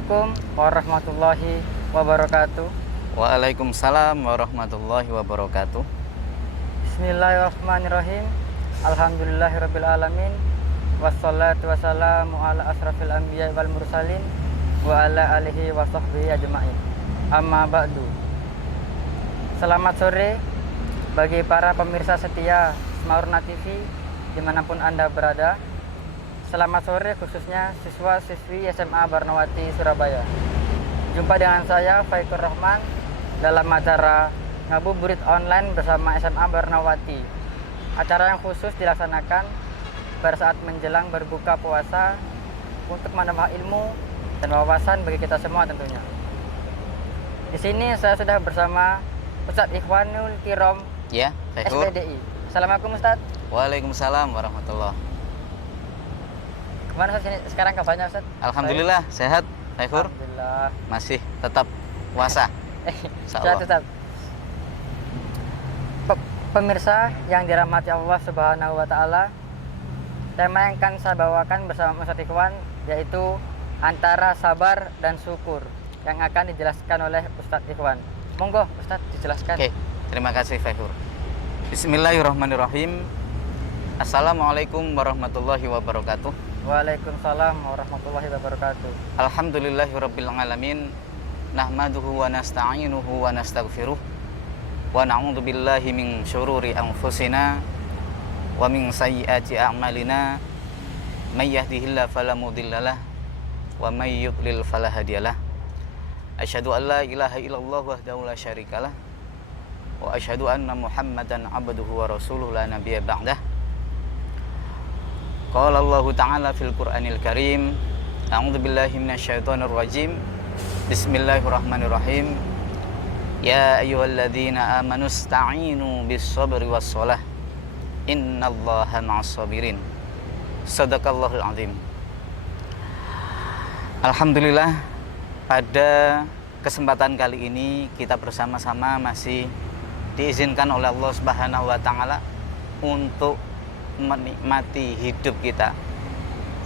Assalamualaikum warahmatullahi wabarakatuh. Waalaikumsalam warahmatullahi wabarakatuh. Bismillahirrahmanirrahim. Alhamdulillahirabbil alamin. Wassalatu wassalamu ala asrafil anbiya wal mursalin wa ala alihi wa sahbihi ajma'in. Amma ba'du. Selamat sore bagi para pemirsa setia Semaurna TV dimanapun Anda berada. Selamat sore khususnya siswa-siswi SMA Barnawati Surabaya. Jumpa dengan saya Faikur Rahman dalam acara Ngabuburit Online bersama SMA Barnawati. Acara yang khusus dilaksanakan pada saat menjelang berbuka puasa untuk menambah ilmu dan wawasan bagi kita semua tentunya. Di sini saya sudah bersama Ustadz Ikhwanul Kirom Ya, Faikur. SPDI. Assalamualaikum Ustadz. Waalaikumsalam warahmatullahi. Gimana Ustadz sekarang kabarnya Ustadz? Alhamdulillah sehat, Faikur. Alhamdulillah. Masih tetap puasa. Sehat Ustadz. Pemirsa yang dirahmati Allah Subhanahu wa taala, tema yang akan saya bawakan bersama Ustadz Ikhwan yaitu antara sabar dan syukur yang akan dijelaskan oleh Ustadz Ikhwan. Monggo Ustadz dijelaskan. Oke, terima kasih Faikur. Bismillahirrahmanirrahim. Assalamualaikum warahmatullahi wabarakatuh. Waalaikumsalam warahmatullahi wabarakatuh. Alhamdulillahirabbil alamin. Nahmaduhu wa nasta'inuhu wa nastaghfiruh. Wa na'udzu billahi min syururi anfusina wa min sayyiati a'malina. May yahdihillahu fala mudhillalah wa may yudlil fala hadiyalah. Asyhadu an la ilaha illallah wahdahu la syarikalah wa asyhadu anna Muhammadan abduhu wa rasuluhu la nabiyya ba'dah. Qala Allah Ta'ala fil Qur'anil Karim. A'udzu billahi minasyaitonir rajim. Bismillahirrahmanirrahim. Ya ayyuhalladzina amanu ista'inu bis-sabri was-shalah. Innallaha ma'as-sabirin. Shadaqallahul azim. Alhamdulillah, pada kesempatan kali ini kita bersama-sama masih diizinkan oleh Allah Subhanahu wa taala untuk menikmati hidup kita,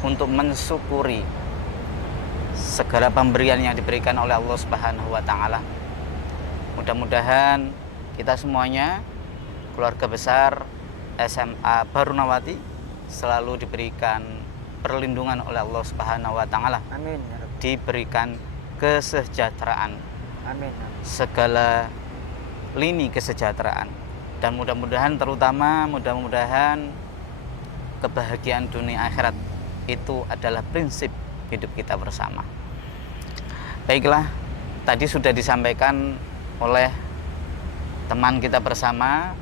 untuk mensyukuri segala pemberian yang diberikan oleh Allah Subhanahu wa taala. Mudah-mudahan kita semuanya, keluarga besar SMA Barnawati, selalu diberikan perlindungan oleh Allah Subhanahu wa taala. Amin. Diberikan kesejahteraan. Amin. Segala lini kesejahteraan, dan mudah-mudahan kebahagiaan dunia akhirat itu adalah prinsip hidup kita bersama. Baiklah, tadi sudah disampaikan oleh teman kita bersama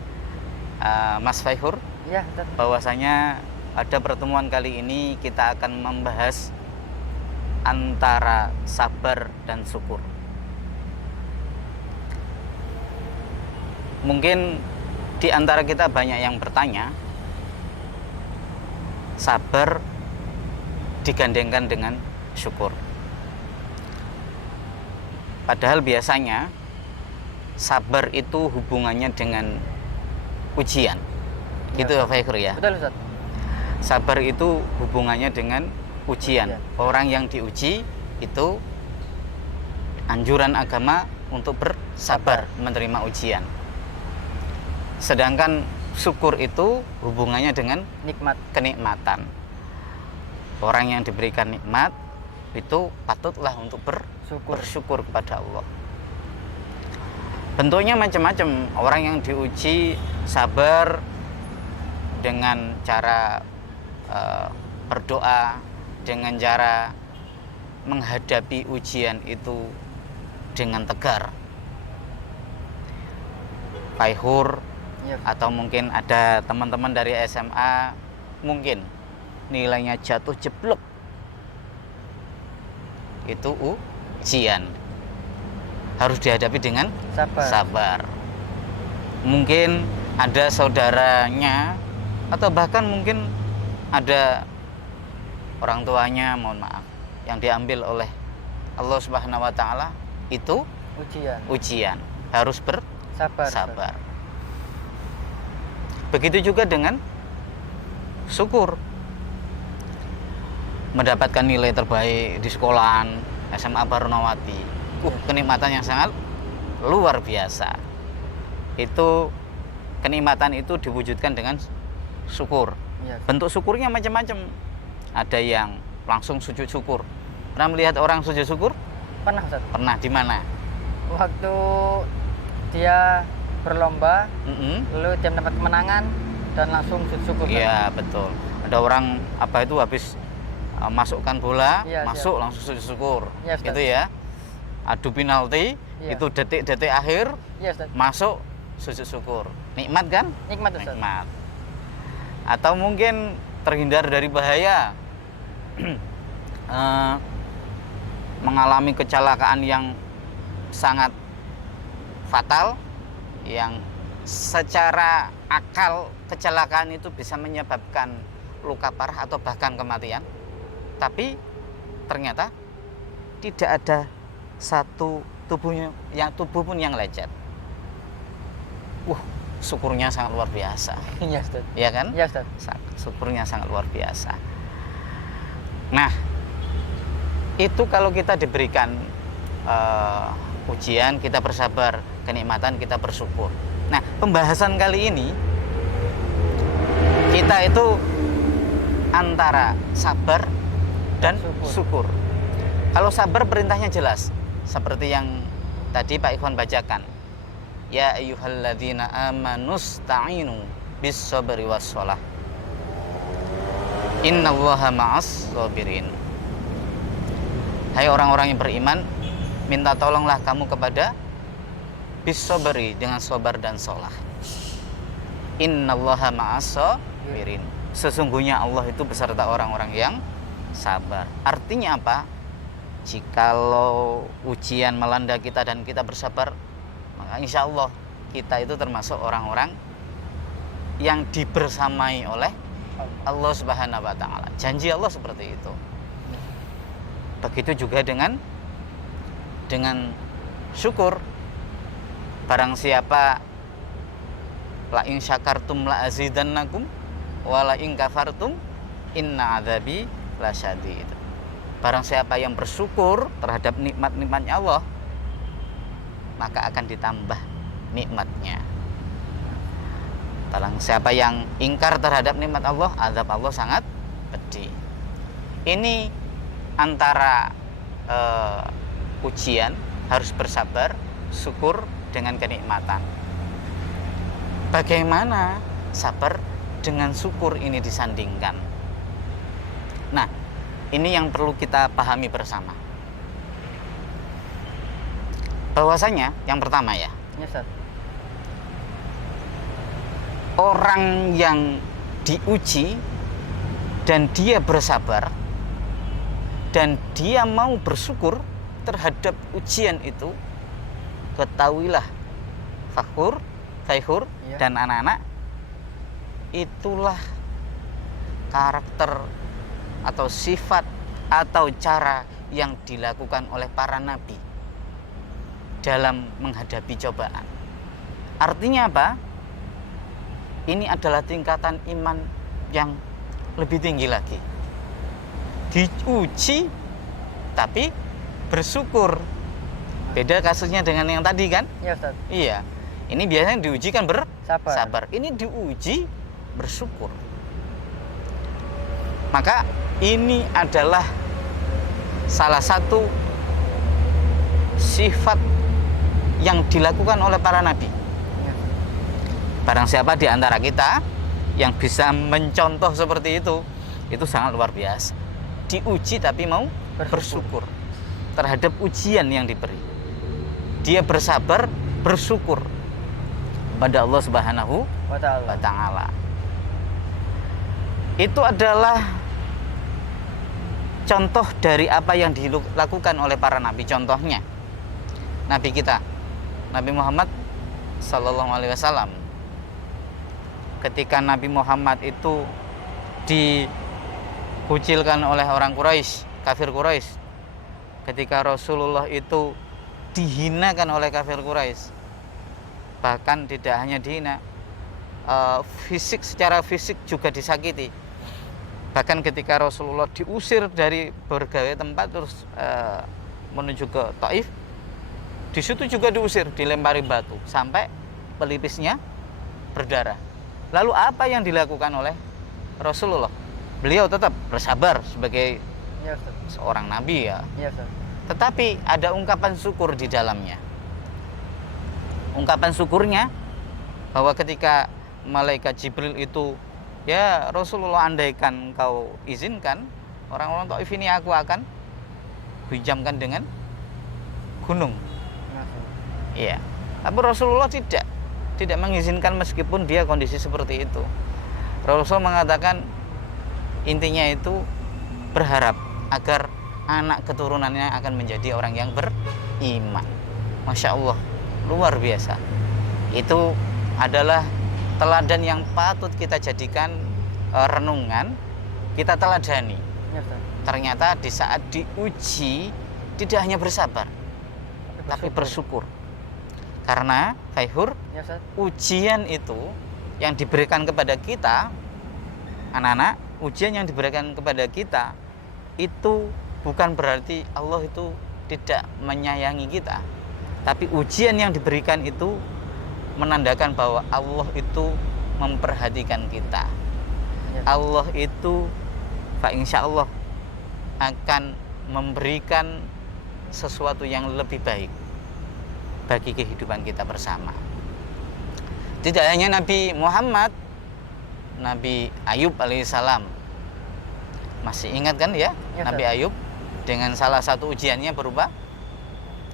Mas Faikur, Ya, bahwasanya pada pertemuan kali ini kita akan membahas antara sabar dan syukur. Mungkin di antara kita banyak yang bertanya, sabar digandengkan dengan syukur. Padahal biasanya sabar itu hubungannya dengan ujian. Gitu ya Faikur ya. betul Ustadz. Sabar itu hubungannya dengan ujian. Orang yang diuji itu anjuran agama untuk bersabar menerima ujian. Sedangkan syukur itu hubungannya dengan kenikmatan. Orang yang diberikan nikmat itu patutlah untuk bersyukur kepada Allah. Bentuknya macam-macam. Orang yang diuji sabar dengan cara berdoa, dengan cara menghadapi ujian itu dengan tegar. Faikur, atau mungkin ada teman-teman dari SMA mungkin nilainya jatuh jeblok, itu ujian, harus dihadapi dengan sabar. Mungkin ada saudaranya atau bahkan mungkin ada orang tuanya, mohon maaf, yang diambil oleh Allah Subhanahu wa taala, itu ujian, harus bersabar. Begitu juga dengan syukur. Mendapatkan nilai terbaik di sekolahan, SMA Barunawati. Kenikmatan yang sangat luar biasa. Itu kenikmatan itu diwujudkan dengan syukur. Iya. Bentuk syukurnya macam-macam. Ada yang langsung sujud syukur. Pernah melihat orang sujud syukur? Pernah Ustaz. Pernah. Di mana? Waktu dia berlomba, lalu dia mendapat kemenangan dan langsung sujud syukur. Iya, betul. Ada orang apa itu habis masukkan bola, Iya, masuk langsung sujud syukur. Iya, Ustaz. Gitu ya. Adu penalti, Iya. itu detik-detik akhir Iya Ustaz. masuk sujud syukur. Nikmat kan? Nikmat Ustaz. Nikmat. Atau mungkin terhindar dari bahaya, mengalami kecelakaan yang sangat fatal, yang secara akal kecelakaan itu bisa menyebabkan luka parah atau bahkan kematian, tapi ternyata tidak ada satu tubuh pun yang lecet. Syukurnya sangat luar biasa, Iya Ustaz. ya kan? Iya Ustaz. Syukurnya sangat luar biasa. Nah, itu kalau kita diberikan ujian, kita bersabar, kenikmatan kita bersyukur. Nah, pembahasan kali ini kita itu antara sabar dan syukur. Kalau sabar perintahnya jelas, seperti yang tadi Pak Ikhwan bacakan. Ya ayyuhalladzina amanusta'inu bis sabri was shalah. Innallaha ma'as sabirin. Hai orang-orang yang beriman, minta tolonglah kamu kepada bis sabri, dengan sabar dan shalah. Innallaha ma'as sabirin. Sesungguhnya Allah itu beserta orang-orang yang sabar. Artinya apa? Jikalau ujian melanda kita dan kita bersabar, maka insya Allah kita itu termasuk orang-orang yang dibersamai oleh Allah Subhanahu wa Ta'ala. Janji Allah seperti itu. Begitu juga dengan syukur. Barang siapa la in syakartum la azidannakum wa la in kafartum inna adzabi lasyadid. Barang siapa yang bersyukur terhadap nikmat-nikmatnya Allah, maka akan ditambah nikmatnya. Barang siapa yang ingkar terhadap nikmat Allah, azab Allah sangat pedih. Ini antara ujian, harus bersabar, syukur dengan kenikmatan. Bagaimana sabar dengan syukur ini disandingkan? Nah, ini yang perlu kita pahami bersama. Bahwasanya yang pertama ya, Iya Ustaz. orang yang diuji dan dia bersabar dan dia mau bersyukur terhadap ujian itu, ketahuilah Fakhur Iya. dan anak-anak, itulah karakter atau sifat atau cara yang dilakukan oleh para nabi dalam menghadapi cobaan. Artinya apa? Ini adalah tingkatan iman yang lebih tinggi lagi. Diuji tapi bersyukur. Beda kasusnya dengan yang tadi kan? Iya Ustaz. Iya. Ini biasanya diuji kan Sabar. sabar. Ini diuji bersyukur. Maka ini adalah salah satu sifat yang dilakukan oleh para nabi. Iya. Barang siapa di antara kita yang bisa mencontoh seperti itu sangat luar biasa. Diuji tapi mau bersyukur terhadap ujian yang diberi. Dia bersabar, bersyukur pada Allah Subhanahu Wa wa ta'ala. Ta'ala. Itu adalah contoh dari apa yang dilakukan oleh para nabi. Contohnya nabi kita, Nabi Muhammad Sallallahu Alaihi Wasallam. Ketika Nabi Muhammad itu dikucilkan oleh orang Quraisy, kafir Quraisy, ketika Rasulullah itu dihinakan oleh kafir Quraisy, bahkan tidak hanya dihina, secara fisik juga disakiti. Bahkan ketika Rasulullah diusir dari berbagai tempat, terus menuju ke Taif, di situ juga diusir, dilempari batu sampai pelipisnya berdarah. Lalu apa yang dilakukan oleh Rasulullah? Beliau tetap bersabar sebagai Iya Ustaz. seorang nabi ya. Iya Ustaz. Tetapi ada ungkapan syukur di dalamnya. Ungkapan syukurnya bahwa ketika malaikat Jibril itu, ya Rasulullah, andaikan kau izinkan, orang-orang Taif ini aku akan pinjamkan dengan gunung. Iya. Tapi Rasulullah tidak mengizinkan meskipun dia kondisi seperti itu. Rasulullah mengatakan intinya itu berharap agar anak keturunannya akan menjadi orang yang beriman. Masya Allah, luar biasa. Itu adalah teladan yang patut kita jadikan renungan, kita teladani. Iya Ustaz. Ternyata di saat diuji tidak hanya bersabar, tapi bersyukur. Karena Faihur, Iya Ustaz. ujian itu yang diberikan kepada kita, anak-anak, ujian yang diberikan kepada kita itu bukan berarti Allah itu tidak menyayangi kita. Tapi ujian yang diberikan itu menandakan bahwa Allah itu memperhatikan kita. Ya. Allah itu insya Allah akan memberikan sesuatu yang lebih baik bagi kehidupan kita bersama. Tidak hanya Nabi Muhammad, Nabi Ayub alaihissalam. Masih ingat kan ya, Ya, Nabi Ustaz. Ayub dengan salah satu ujiannya berupa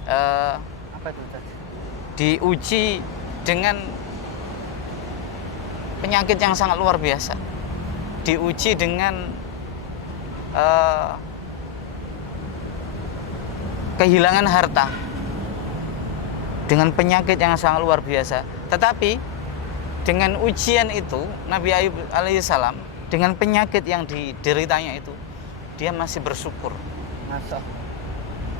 Apa itu Ustaz? diuji dengan penyakit yang sangat luar biasa, diuji dengan kehilangan harta, dengan penyakit yang sangat luar biasa. Tetapi dengan ujian itu, Nabi Ayub alaihissalam dengan penyakit yang dideritanya itu, dia masih bersyukur. Masya Allah.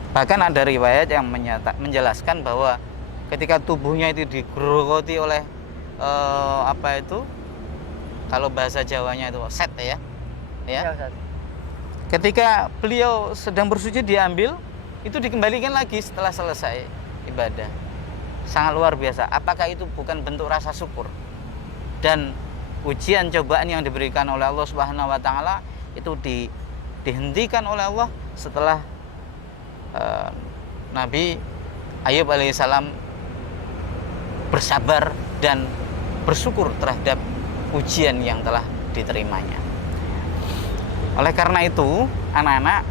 Bahkan ada riwayat yang menjelaskan bahwa ketika tubuhnya itu digerogoti oleh apa itu, kalau bahasa Jawanya itu set ya, Iya Ustaz. ketika beliau sedang bersujud diambil, itu dikembalikan lagi setelah selesai ibadah. Sangat luar biasa. Apakah itu bukan bentuk rasa syukur? Dan ujian cobaan yang diberikan oleh Allah Subhanahu wa taala itu dihentikan oleh Allah setelah Nabi Ayub alaihissalam bersabar dan bersyukur terhadap ujian yang telah diterimanya. Oleh karena itu, anak-anak,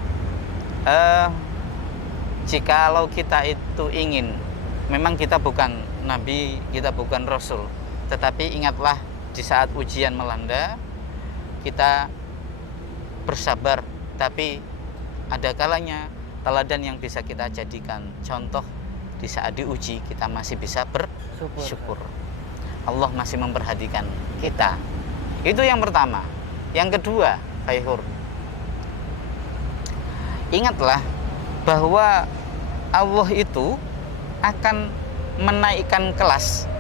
jikalau kita itu ingin, memang kita bukan nabi, kita bukan rasul, tetapi ingatlah di saat ujian melanda, kita bersabar, tapi ada kalanya teladan yang bisa kita jadikan contoh. Di saat diuji kita masih bisa bersyukur. Allah masih memperhatikan kita. Itu yang pertama. Yang kedua, Faihur, ingatlah bahwa Allah itu akan menaikkan kelas,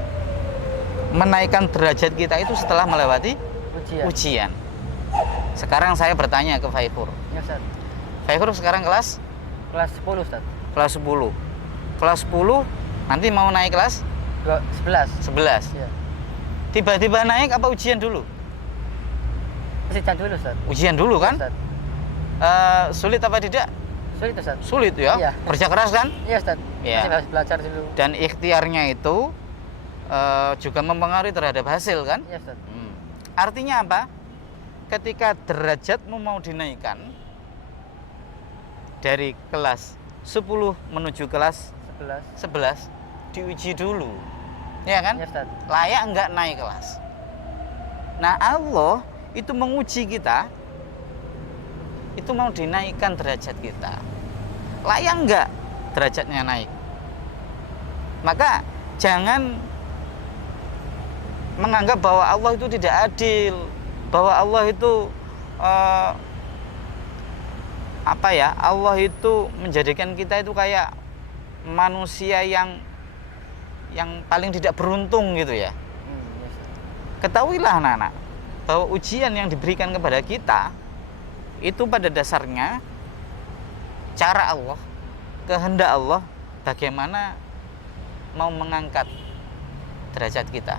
menaikkan derajat kita itu setelah melewati ujian. Sekarang saya bertanya ke Faihur. Ya Ustaz. Faihur sekarang kelas 10 Ustaz. Kelas 10. Kelas 10 nanti mau naik kelas 11. 11. Iya. Tiba-tiba naik apa ujian dulu? Ujian dulu Ustaz. Ujian dulu kan? Ustaz. Sulit apa tidak? Sulit Ustaz. Sulit ya. Iya. Kerja keras kan? Iya Ustaz. Iya. Masih harus belajar dulu. Dan ikhtiarnya itu juga mempengaruhi terhadap hasil kan? Iya Ustaz. Artinya apa? Ketika derajatmu mau dinaikkan dari kelas 10 menuju kelas 11, diuji dulu. Ya kan? Iya Ustaz. Layak enggak naik kelas? Nah, Allah itu menguji kita, itu mau dinaikkan derajat kita. Layak enggak derajatnya naik? Maka jangan menganggap bahwa Allah itu tidak adil, bahwa Allah itu Allah itu menjadikan kita itu kayak manusia yang paling tidak beruntung gitu ya. Iya Ustaz. Ketahuilah anak-anak bahwa ujian yang diberikan kepada kita itu pada dasarnya cara Allah kehendak Allah, bagaimana mau mengangkat derajat kita.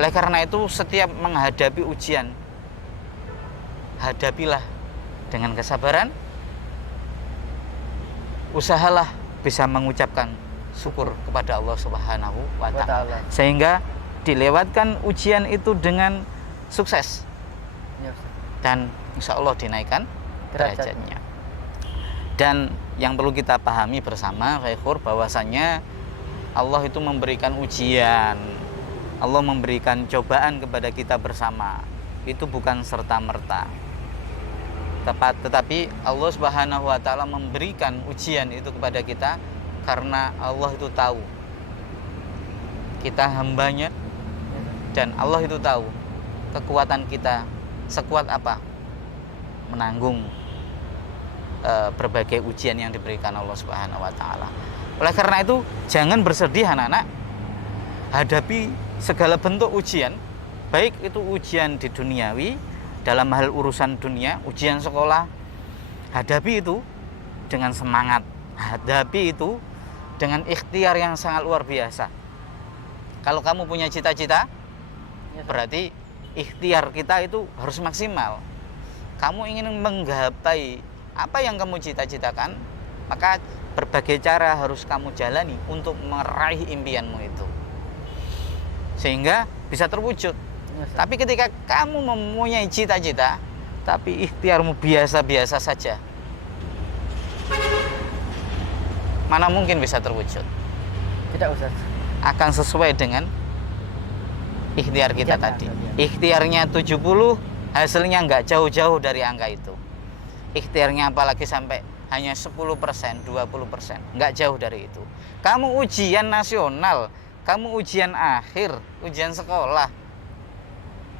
Oleh karena itu, setiap menghadapi ujian, hadapilah dengan kesabaran, usahalah bisa mengucapkan syukur kepada Allah Subhanahu wa Ta'ala, sehingga dilewatkan ujian itu dengan sukses Ya, Ustaz. dan insya Allah dinaikkan derajatnya. Dan yang perlu kita pahami bersama, Khaikhur, bahwasannya Allah itu memberikan ujian, Allah memberikan cobaan kepada kita bersama. Itu bukan serta-merta. Tetapi Allah Subhanahu wa Ta'ala memberikan ujian itu kepada kita karena Allah itu tahu kita hambanya, dan Allah itu tahu kekuatan kita sekuat apa menanggung berbagai ujian yang diberikan Allah Subhanahu wa Ta'ala. Oleh karena itu, jangan bersedih anak-anak. Hadapi segala bentuk ujian, baik itu ujian di duniawi dalam hal urusan dunia, ujian sekolah, hadapi itu dengan semangat, hadapi itu dengan ikhtiar yang sangat luar biasa. Kalau kamu punya cita-cita, berarti ikhtiar kita itu harus maksimal. Kamu ingin menggapai apa yang kamu cita-citakan, maka berbagai cara harus kamu jalani untuk meraih impianmu itu, sehingga bisa terwujud. Tapi ketika kamu mempunyai cita-cita tapi ikhtiarmu biasa-biasa saja, mana mungkin bisa terwujud? Tidak, Ustaz. Akan sesuai dengan ikhtiar kita tadi. Ya. Ikhtiarnya 70, hasilnya nggak jauh-jauh dari angka itu. Ikhtiarnya apalagi sampai hanya 10%, 20%, nggak jauh dari itu. Kamu ujian nasional, kamu ujian akhir, ujian sekolah,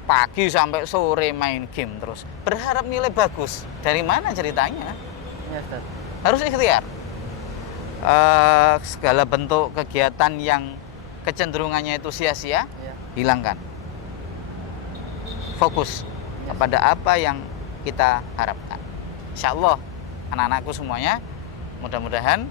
pagi sampai sore main game terus, berharap nilai bagus, dari mana ceritanya? Ya, Ustaz. Harus ikhtiar. Segala bentuk kegiatan yang kecenderungannya itu sia-sia, Ya. hilangkan. Fokus kepada apa yang kita harapkan. Insya Allah anak-anakku semuanya, mudah-mudahan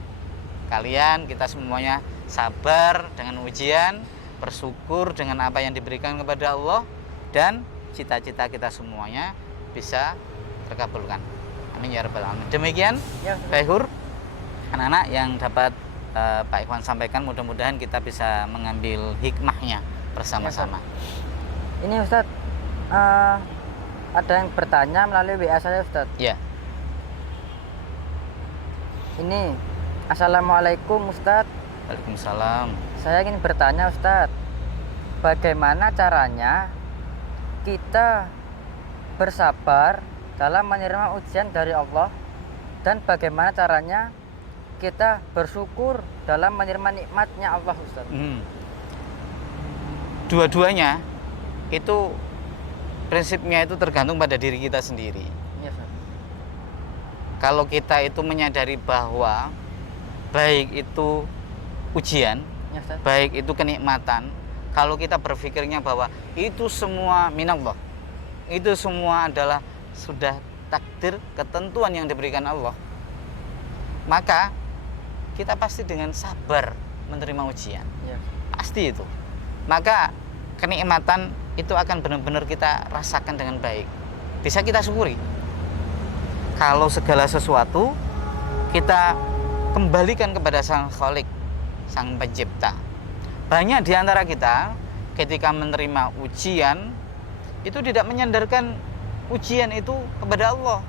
kalian, kita semuanya sabar dengan ujian, bersyukur dengan apa yang diberikan kepada Allah, dan cita-cita kita semuanya bisa terkabulkan. Amin ya rabbal alamin. Demikian Ya, Khaikhur, anak-anak yang dapat Pak Ikhwan sampaikan, mudah-mudahan kita bisa mengambil hikmahnya bersama-sama. Ini Ustaz, ada yang bertanya melalui WA saya, Ustaz. Ya. Ini, Assalamualaikum Ustaz. Waalaikumsalam. Saya ingin bertanya Ustaz, bagaimana caranya kita bersabar dalam menerima ujian dari Allah, dan bagaimana caranya kita bersyukur dalam menerima nikmatnya Allah, Ustaz? Dua-duanya itu prinsipnya itu tergantung pada diri kita sendiri. Ya, Ustaz. Kalau kita itu menyadari bahwa baik itu ujian, Ya, Ustaz. baik itu kenikmatan, kalau kita berpikirnya bahwa itu semua minallah, itu semua adalah sudah takdir, ketentuan yang diberikan Allah, maka kita pasti dengan sabar menerima ujian. Ya. Pasti itu. Maka kenikmatan itu akan benar-benar kita rasakan dengan baik, bisa kita syukuri. Kalau segala sesuatu kita kembalikan kepada Sang Khalik, Sang Pencipta. Banyak di antara kita ketika menerima ujian itu tidak menyandarkan ujian itu kepada Allah,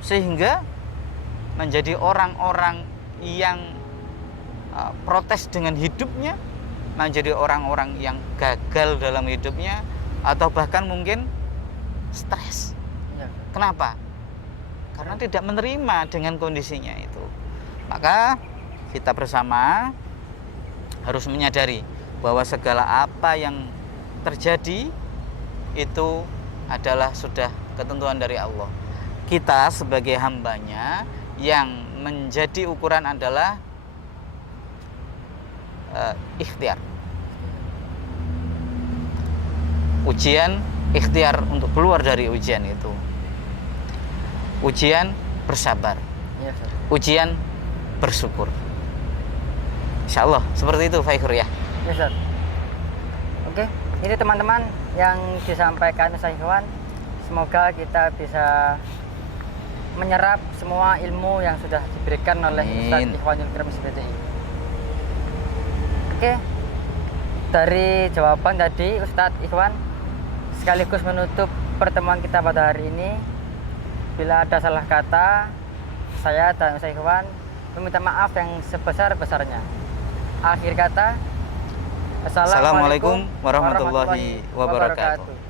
sehingga menjadi orang-orang yang protes dengan hidupnya, menjadi orang-orang yang gagal dalam hidupnya, atau bahkan mungkin stres. Ya. Kenapa? Karena tidak menerima dengan kondisinya itu. Maka kita bersama harus menyadari bahwa segala apa yang terjadi itu adalah sudah ketentuan dari Allah. Kita sebagai hambanya, yang menjadi ukuran adalah ikhtiar. Ujian, ikhtiar untuk keluar dari ujian itu. Ujian, bersabar. Ya, Ustaz. Ujian, bersyukur. Insya Allah seperti itu Pak Ikhur ya. Ya Ustaz. Oke, ini teman-teman yang disampaikan Ustaz Ikhwan. Semoga kita bisa menyerap semua ilmu yang sudah diberikan oleh Ustaz Amin. Ikhwanul Kiram SBTI. Oke, dari jawaban tadi Ustaz Ikhwan sekaligus menutup pertemuan kita pada hari ini. Bila ada salah kata, saya dan Ustaz Ikhwan meminta maaf yang sebesar-besarnya. Akhir kata, Assalamualaikum warahmatullahi wabarakatuh.